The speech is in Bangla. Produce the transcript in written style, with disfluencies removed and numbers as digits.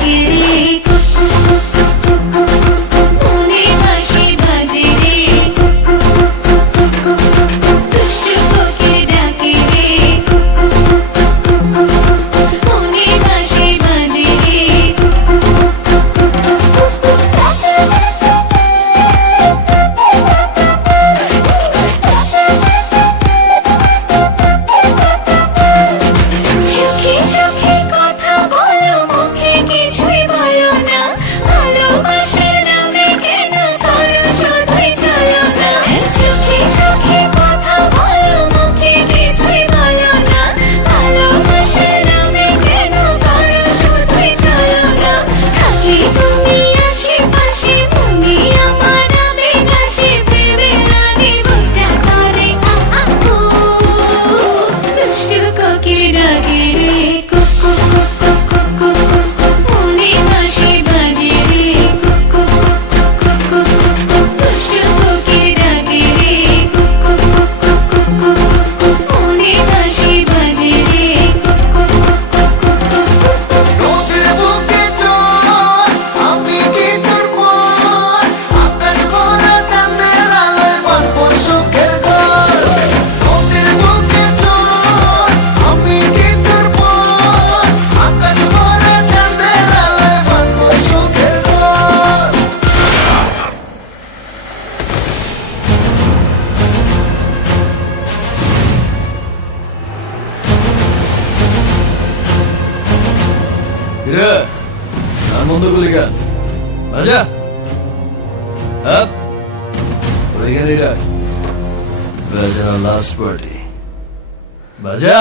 ডাকে রে কুকু কুকু কুকু কুকু মনে বাঁশি বাজে রে কুকু কুকু কুকু কুকু দুষ্টু কোকিল ডাকে রে কুকু কুকু কুকু কুকু মনে বাঁশি বাজে রে কুকু কুকু কুকু কুকু চোখে চোখে কথা বলো মুখে কিছুই বলো না ভালোবাসার নামে কেন করো শুধুই চলো না চোখে চোখে কথা বলো মুখে কিছুই বলো না ভালোবাসার নামে কেন করো শুধুই চলো না থাকলে তুমি আশেপাশে মনে আমার আবেগ আসে প্রেমে লাগে বুকটা করে আহু দুষ্টু কোকিল ডাকে রে কুকু কুকু কুকু কুকু মনে বাঁশি বাজে রে কুকু কুকু কুকু কুকু দুষ্টু কোকিল ডাকে রে কুকু কুকু কুকু কুকু মনে বাঁশি বাজে রে কুকু কুকু কুকু কুকু নদীর বুকে চল আমি কি তোর পর আকাশ ভরা চাঁদের আলোয় বাঁধবো সুখের ঘর নদীর বুকে চল আমি কি তোর পর আকাশ ভরা চাঁদের আলোয় বাঁধবো সুখের ঘর কিরে গান বন্ধ করলি কেন বাজা আপ ওইখানেই রাখ বাজা লাস্ট পার্টি বাজা